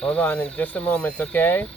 Hold on in just a moment, okay?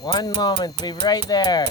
One moment, be right there.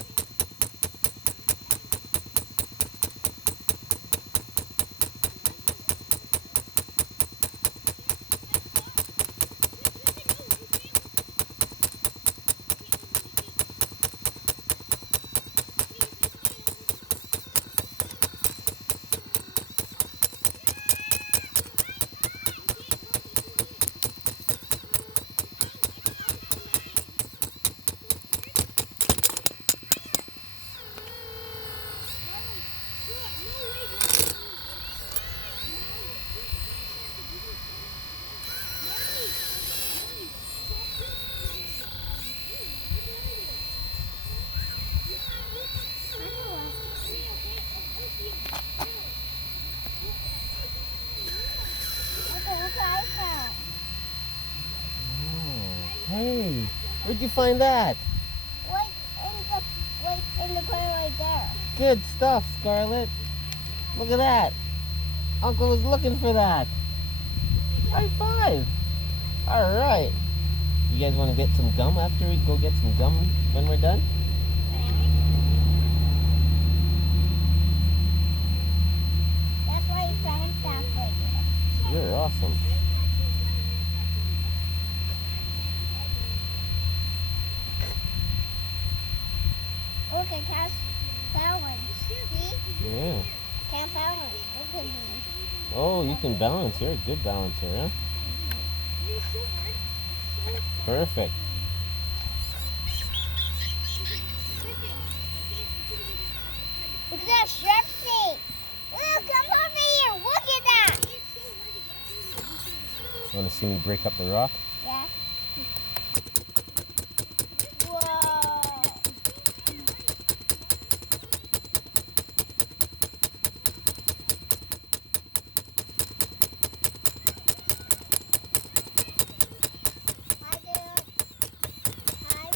Hey, where'd you find that? In the corner right there. Good stuff, Scarlett. Look at that. Uncle was looking for that. High five. All right. You guys want to get some gum after we go get some gum when we're done? That's why you found that for you. You're awesome. Look, I can't balance. See? Yeah. I can't balance. Look at me. Oh, you can balance. You're a good balancer, huh? Perfect. Look at that sharp thing. Look, come over here. Look at that. Want to see me break up the rock? Yeah. Whoa. Hi, Dad. Hi.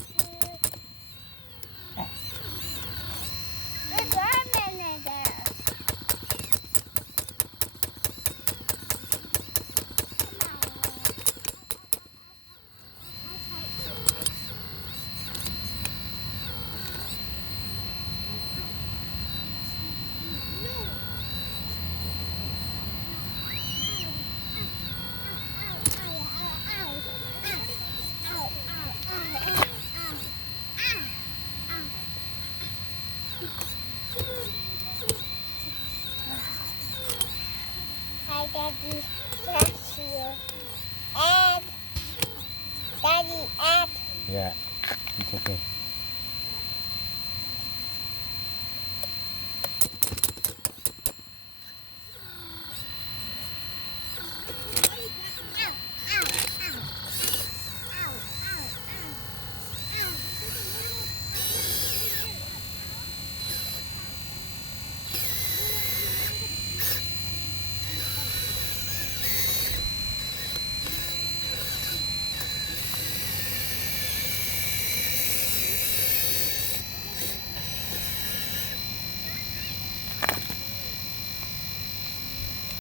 Daddy, cashier. And Daddy, and Yeah, it's okay.